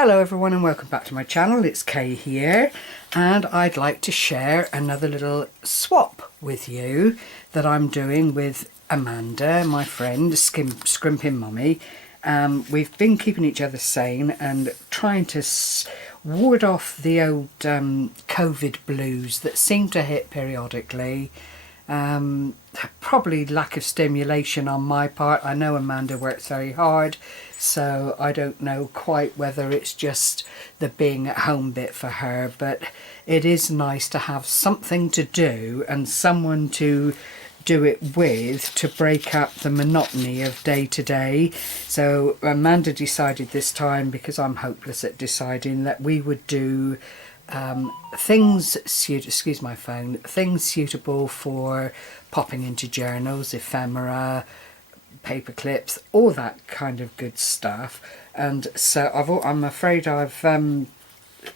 Hello everyone and welcome back to my channel. It's Kay here and I'd like to share another little swap with you that I'm doing with Amanda, my friend, Scrimpingmommy. We've been keeping each other sane and trying to ward off the old COVID blues that seem to hit periodically. Probably lack of stimulation on my part. I know Amanda works very hard, so I don't know quite whether it's just the being at home bit for her, but it is nice to have something to do and someone to do it with to break up the monotony of day to day. So Amanda decided this time, because I'm hopeless at deciding, that we would do things suitable for popping into journals, ephemera, paper clips, all that kind of good stuff. And so I'm afraid I've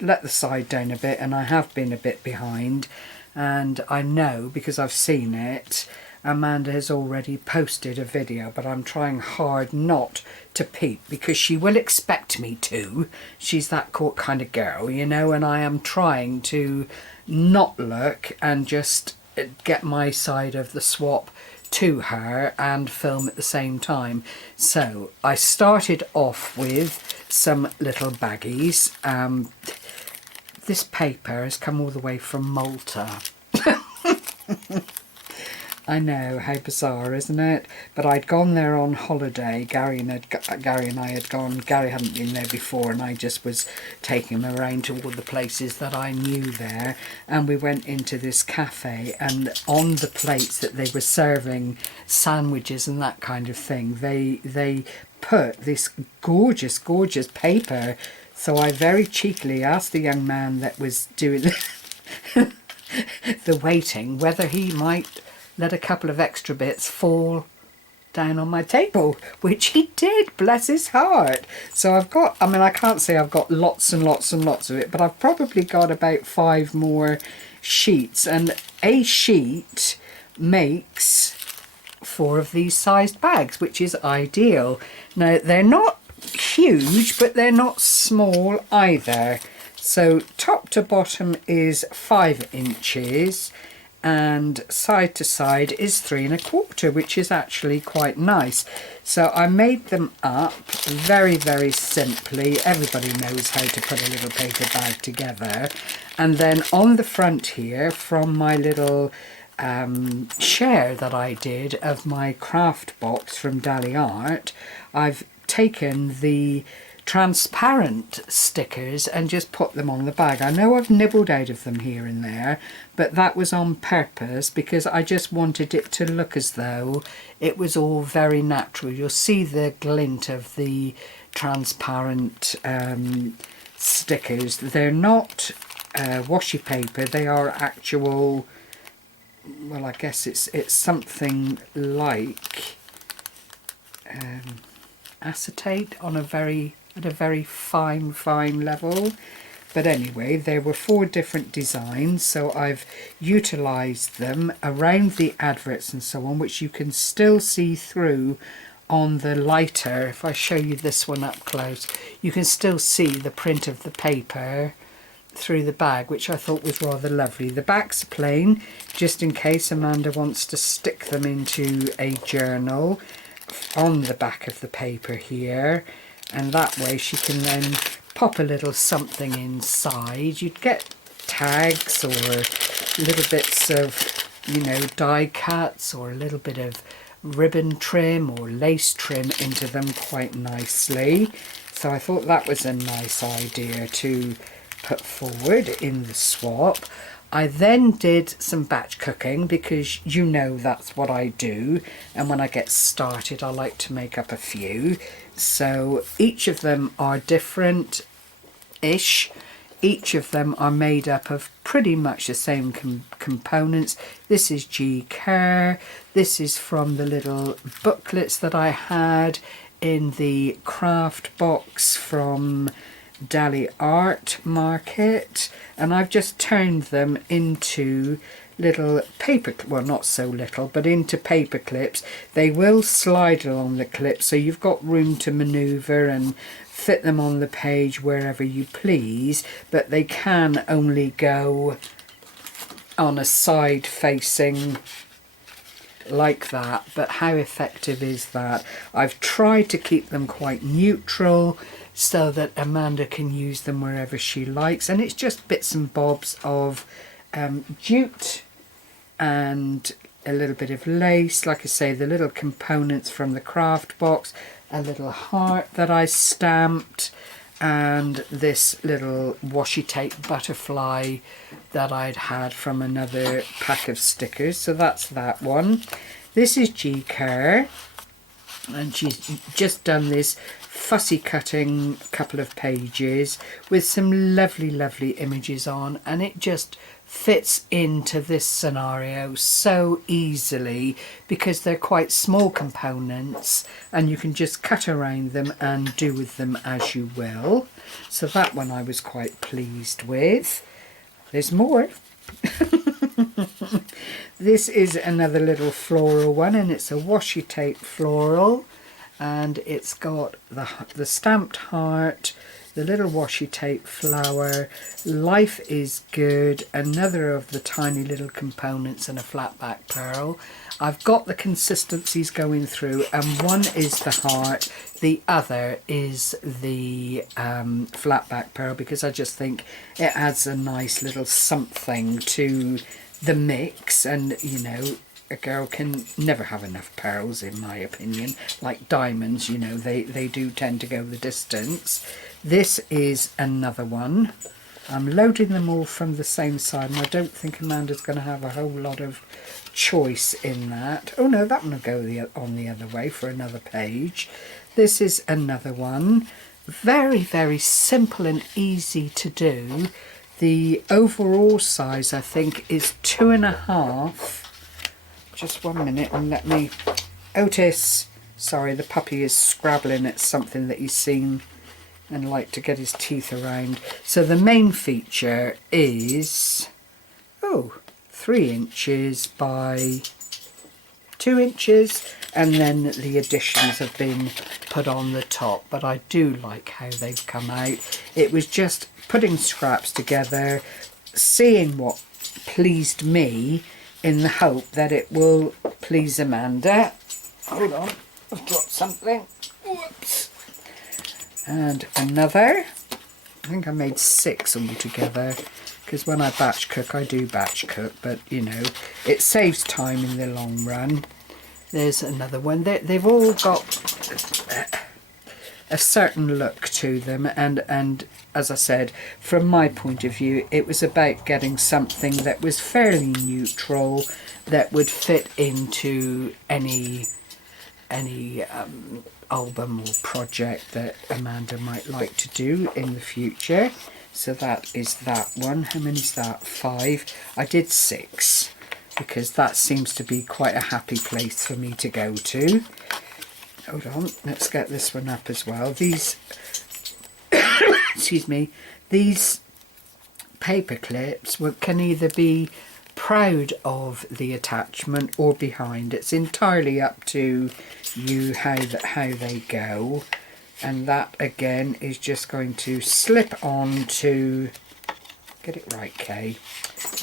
let the side down a bit, and I have been a bit behind, and I know because I've seen it, Amanda has already posted a video, but I'm trying hard not to peep because she will expect me to. She's that kind of girl, you know, and I am trying to not look and just get my side of the swap to her and film at the same time. So I started off with some little baggies. This paper has come all the way from Malta. I know, how bizarre, isn't it? But I'd gone there on holiday. Gary and I had gone. Gary hadn't been there before, and I just was taking him around to all the places that I knew there. And we went into this cafe, and on the plates that they were serving sandwiches and that kind of thing, they put this gorgeous paper. So I very cheekily asked the young man that was doing the waiting whether he might let a couple of extra bits fall down on my table, which he did, bless his heart. So I've got, I mean, I can't say I've got lots and lots and lots of it, but I've probably got about 5 more sheets, and a sheet makes 4 of these sized bags, which is ideal. Now, they're not huge, but they're not small either. So top to bottom is 5 inches. And side to side is 3 1/4, which is actually quite nice. So I made them up very simply. Everybody knows how to put a little paper bag together. And then on the front here, from my little share that I did of my craft box from Dali Art, I've taken the transparent stickers and just put them on the bag. I know I've nibbled out of them here and there, but that was on purpose because I just wanted it to look as though it was all very natural. You'll see the glint of the transparent stickers. They're not washi paper, they are actual, well, I guess it's something like acetate on at a very fine level. But anyway, there were 4 different designs, so I've utilised them around the adverts and so on, which you can still see through on the lighter. If I show you this one up close, you can still see the print of the paper through the bag, which I thought was rather lovely. The backs are plain, just in case Amanda wants to stick them into a journal on the back of the paper here, and that way she can then pop a little something inside. You'd get tags or little bits of, you know, die cuts or a little bit of ribbon trim or lace trim into them quite nicely. So I thought that was a nice idea to put forward in the swap. I then did some batch cooking because you know that's what I do, and when I get started I like to make up a few. So each of them are different-ish. Each of them are made up of pretty much the same components. This is G. Kerr. This is from the little booklets that I had in the craft box from Dali Art Market, and I've just turned them into little paper, well, not so little, but into paper clips. They will slide along the clip, so you've got room to maneuver and fit them on the page wherever you please, but they can only go on a side facing like that. But how effective is that? I've tried to keep them quite neutral so that Amanda can use them wherever she likes, and it's just bits and bobs of jute and a little bit of lace, like I say, the little components from the craft box, a little heart that I stamped, and this little washi tape butterfly that I'd had from another pack of stickers. So that's that one. This is G. Kerr, and she's just done this fussy cutting couple of pages with some lovely images on, and it just fits into this scenario so easily because they're quite small components and you can just cut around them and do with them as you will. So that one I was quite pleased with. There's more. This is another little floral one, and it's a washi tape floral, and it's got the stamped heart, the little washi tape flower, life is good, another of the tiny little components, and a flat back pearl. I've got the consistencies going through, and one is the heart, the other is the flat back pearl, because I just think it adds a nice little something to the mix. And you know, a girl can never have enough pearls, in my opinion. Like diamonds, you know, they do tend to go the distance. This is another one. I'm loading them all from the same side, and I don't think Amanda's going to have a whole lot of choice in that. Oh no, that one will go on the other way for another page. This is another one. Very simple and easy to do. The overall size, I think, is 2.5. Just 1 minute and let me... Otis! Sorry, the puppy is scrabbling at something that he's seen and like to get his teeth around. So the main feature is 3 inches by 2 inches, and then the additions have been put on the top. But I do like how they've come out. It was just putting scraps together, seeing what pleased me, in the hope that it will please Amanda. Hold on, I've dropped something. Whoops. And another. I think I made 6 altogether, because when I batch cook, I do batch cook, but you know, it saves time in the long run. There's another one. They've all got a certain look to them, and as I said, from my point of view, it was about getting something that was fairly neutral, that would fit into any album or project that Amanda might like to do in the future. So that is that one. How many is that? 5. I did 6 because that seems to be quite a happy place for me to go to. Hold on, let's get this one up as well. These excuse me, these paper clips can either be proud of the attachment or behind. It's entirely up to you how they go. And that again is just going to slip on to, get it right, Kay,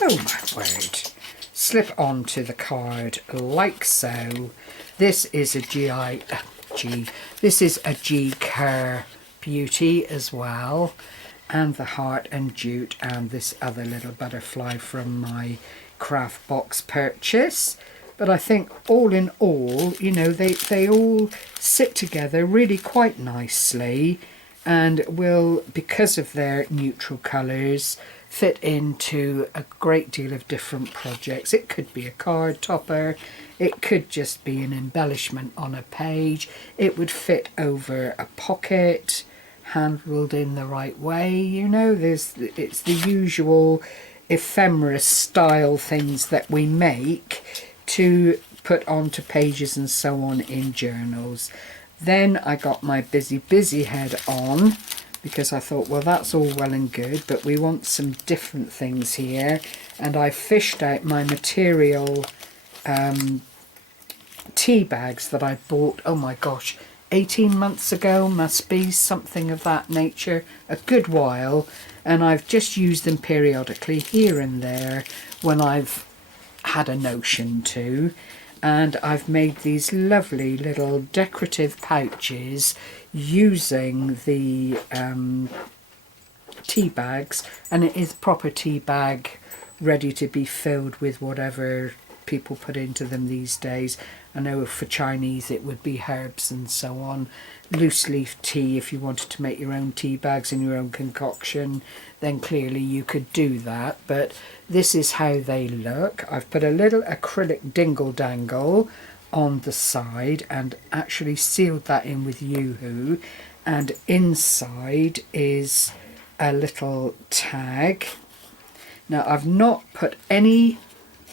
oh my word, slip onto the card like so. This is a this is a G. Kerr beauty as well, and the heart and jute, and this other little butterfly from my craft box purchase. But I think all in all, you know, they all sit together really quite nicely, and will, because of their neutral colours, fit into a great deal of different projects. It could be a card topper, it could just be an embellishment on a page, it would fit over a pocket, handled in the right way, you know. It's the usual ephemera style things that we make to put onto pages and so on in journals. Then I got my busy head on, because I thought, well, that's all well and good, but we want some different things here. And I fished out my material tea bags that I bought, oh my gosh, 18 months ago, must be, something of that nature, a good while, and I've just used them periodically here and there when I've had a notion to. And I've made these lovely little decorative pouches using the tea bags, and it is proper tea bag ready to be filled with whatever people put into them these days. I know for Chinese it would be herbs and so on. Loose leaf tea, if you wanted to make your own tea bags and your own concoction, then clearly you could do that. But this is how they look. I've put a little acrylic dingle dangle on the side and actually sealed that in with Yoo-hoo, and inside is a little tag. Now I've not put any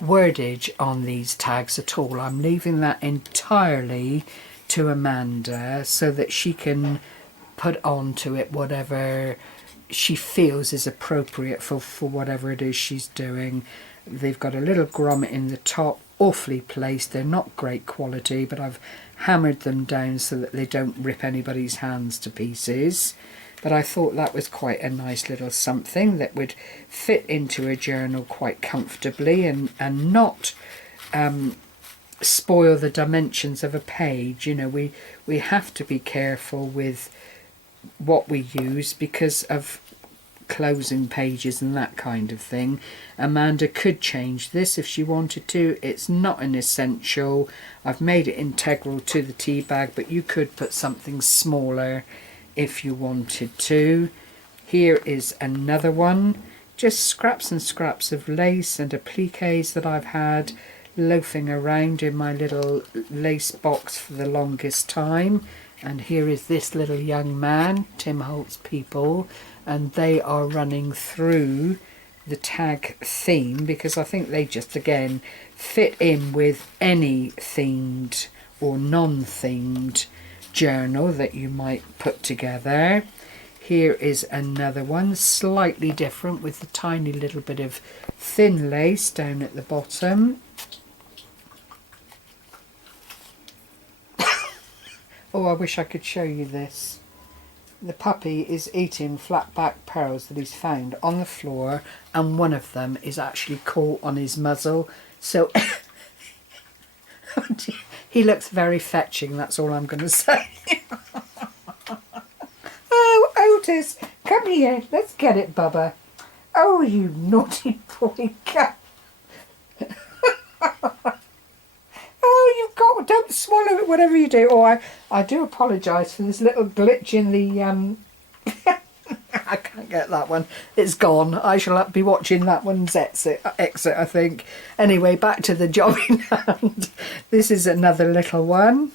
wordage on these tags at all. I'm leaving that entirely to Amanda so that she can put onto it whatever she feels is appropriate for whatever it is she's doing. They've got a little grommet in the top, awfully placed. They're not great quality, but I've hammered them down so that they don't rip anybody's hands to pieces. But I thought that was quite a nice little something that would fit into a journal quite comfortably and not spoil the dimensions of a page. You know, we have to be careful with what we use because of closing pages and that kind of thing. Amanda could change this if she wanted to. It's not an essential. I've made it integral to the tea bag, but you could put something smaller if you wanted to. Here is another one, just scraps and scraps of lace and appliques that I've had loafing around in my little lace box for the longest time. And here is this little young man, Tim Holt's People, and they are running through the tag theme because I think they just again fit in with any themed or non-themed journal that you might put together. Here is another one, slightly different, with the tiny little bit of thin lace down at the bottom. Oh, I wish I could show you this. The puppy is eating flat back pearls that he's found on the floor, and one of them is actually caught on his muzzle, so he looks very fetching, that's all I'm going to say. Oh, Otis, come here. Let's get it, Bubba. Oh, you naughty boy. Oh, you've got... Don't swallow it, whatever you do. Oh, I do apologise for this little glitch in the... I can't get that one. It's gone. I shall be watching that one's exit, I think. Anyway, back to the job in hand. This is another little one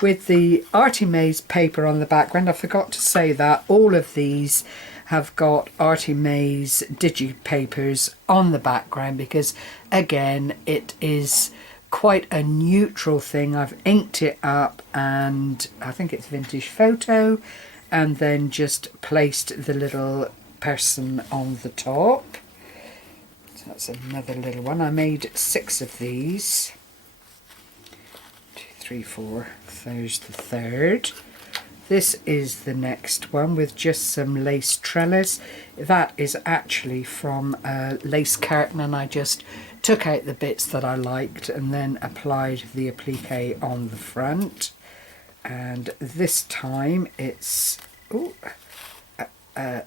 with the Artie Mays paper on the background. I forgot to say that. All of these have got Artie Mays digi-papers on the background because, again, it is quite a neutral thing. I've inked it up and I think it's Vintage Photo, and then just placed the little person on the top. So that's another little one. I made 6 of these. 2, 3, 4. There's the third. This is the next one with just some lace trellis. That is actually from a lace curtain, and I just took out the bits that I liked and then applied the applique on the front. And this time it's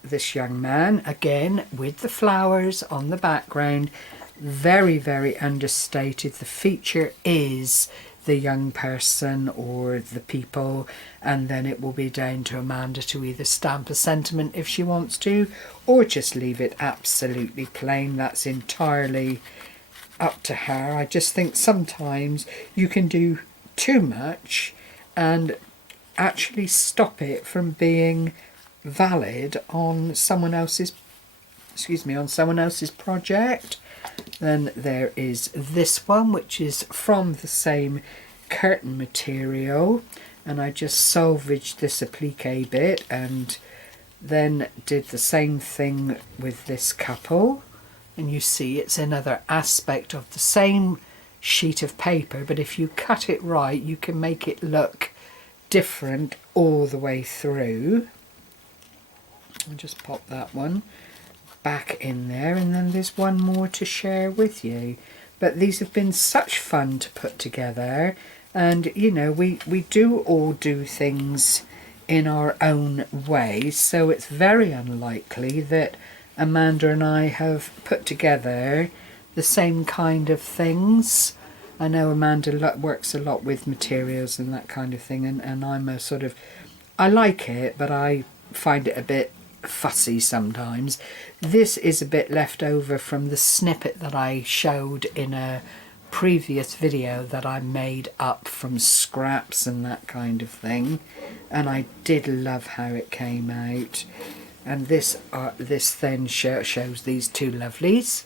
this young man, again with the flowers on the background, very, very understated. The feature is the young person or the people, and then it will be down to Amanda to either stamp a sentiment if she wants to, or just leave it absolutely plain. That's entirely up to her. I just think sometimes you can do too much and actually stop it from being valid on someone else's project. Then there is this one, which is from the same curtain material, and I just salvaged this applique bit and then did the same thing with this couple. And you see it's another aspect of the same sheet of paper, but if you cut it right you can make it look different all the way through. I'll just pop that one back in there, and then there's one more to share with you. But these have been such fun to put together, and you know, we do all do things in our own way, so it's very unlikely that Amanda and I have put together the same kind of things. I know Amanda works a lot with materials and that kind of thing, and I'm a sort of, I like it, but I find it a bit fussy sometimes. This is a bit left over from the snippet that I showed in a previous video that I made up from scraps and that kind of thing, and I did love how it came out. And this then shows these two lovelies,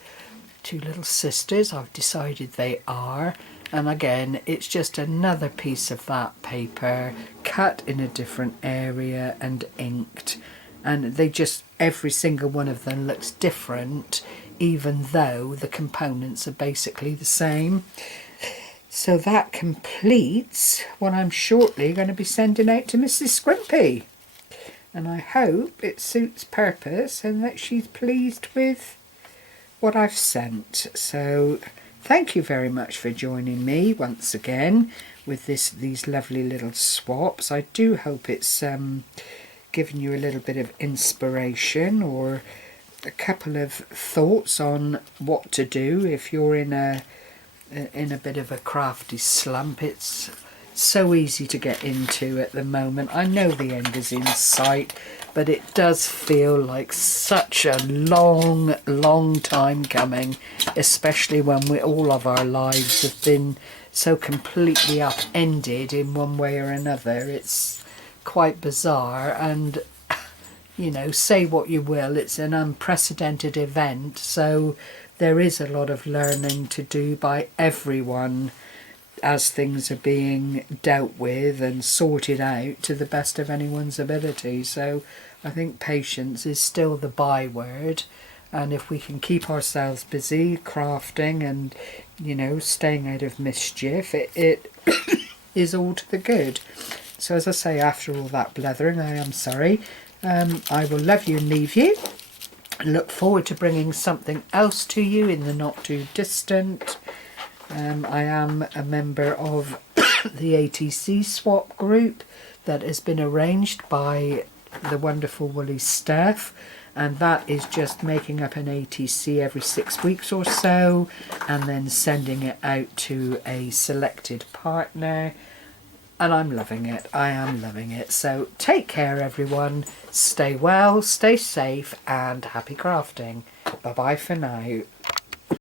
two little sisters, I've decided they are. And again, it's just another piece of that paper cut in a different area and inked, and they just, every single one of them looks different, even though the components are basically the same. So that completes what I'm shortly going to be sending out to Mrs. Scrimpy, and I hope it suits purpose and that she's pleased with what I've sent. So thank you very much for joining me once again with these lovely little swaps. I do hope it's given you a little bit of inspiration or a couple of thoughts on what to do if you're in a bit of a crafty slump. It's so easy to get into at the moment. I know the end is in sight, but it does feel like such a long time coming, especially when all of our lives have been so completely upended in one way or another. It's quite bizarre, and you know, say what you will, it's an unprecedented event, so there is a lot of learning to do by everyone as things are being dealt with and sorted out to the best of anyone's ability. So I think patience is still the byword, and if we can keep ourselves busy crafting and, you know, staying out of mischief, it is all to the good. So as I say, after all that blethering, I am sorry. I will love you and leave you. Look forward to bringing something else to you in the not too distant. I am a member of the ATC swap group that has been arranged by the wonderful Woolly staff, and that is just making up an ATC every 6 weeks or so and then sending it out to a selected partner. And I'm loving it. I am loving it. So take care, everyone. Stay well, stay safe, and happy crafting. Bye-bye for now.